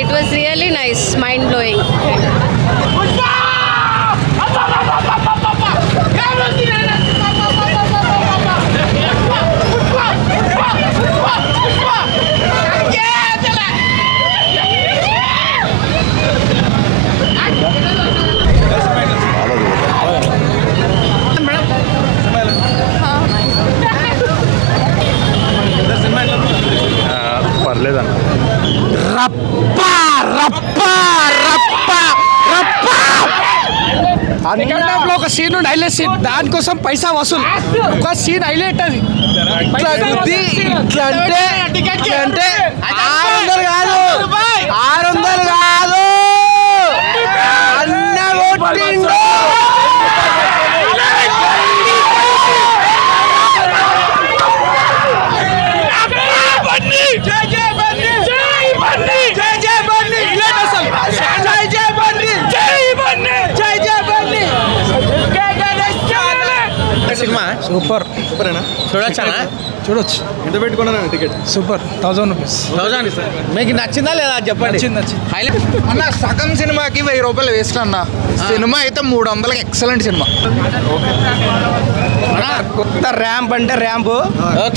It was really nice, mind blowing. పర్లేదన్న. ఒక scene highlight scene, దానికోసం పైసా వసూలు. ఒక సీన్ హైలైట్ అది. ఇట్లా అంటే 600 కాదు, 600 కాదు, అన్న కొట్టిండు. సినిమా సూపర్ సూపరేనా? చూడొచ్చా? చూడొచ్చు. ఎంత పెట్టుకున్నాను టికెట్? Super, 1000 rupees. 1000. మీకు నచ్చిందా లేదా చెప్పండి. నచ్చింది. అన్న సగం సినిమాకి 1000 రూపాయలు వేస్ట్ అన్న. సినిమా అయితే 300కి ఎక్సలెంట్ సినిమా. కొత్త ర్యాంప్ అంటే ర్యాంపు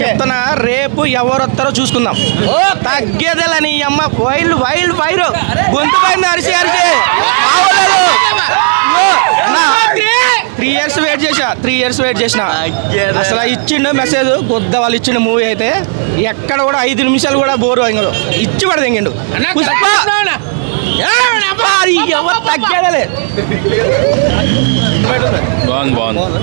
చెప్తున్నా. రేపు ఎవరు వస్తారో చూసుకుందాం. తగ్గేదేలని అమ్మ వైల్డ్ వైల్డ్ ఫైర్. గొంతు పైన అరిసి 3 years వెయిట్ చేసిన. అసలు ఇచ్చిండు మెసేజ్ కొద్ద వాళ్ళు ఇచ్చిండు. మూవీ అయితే ఎక్కడ కూడా 5 నిమిషాలు కూడా బోరు ఇంకో ఇచ్చి పడదు ఇంకండు. ఎవరు తగ్గేదలే. బాగుంది. బాగుందన్నా.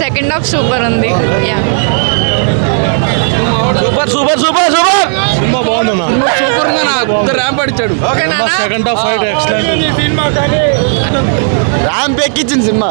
Second half super ఉంది. Yeah. సూపర్ సినిమా బాగుందన్నా. సూపర్ గా ర్యాంప్ అడిచాడు. Second half fight excellent. Ramp ఎక్కించింది సినిమా.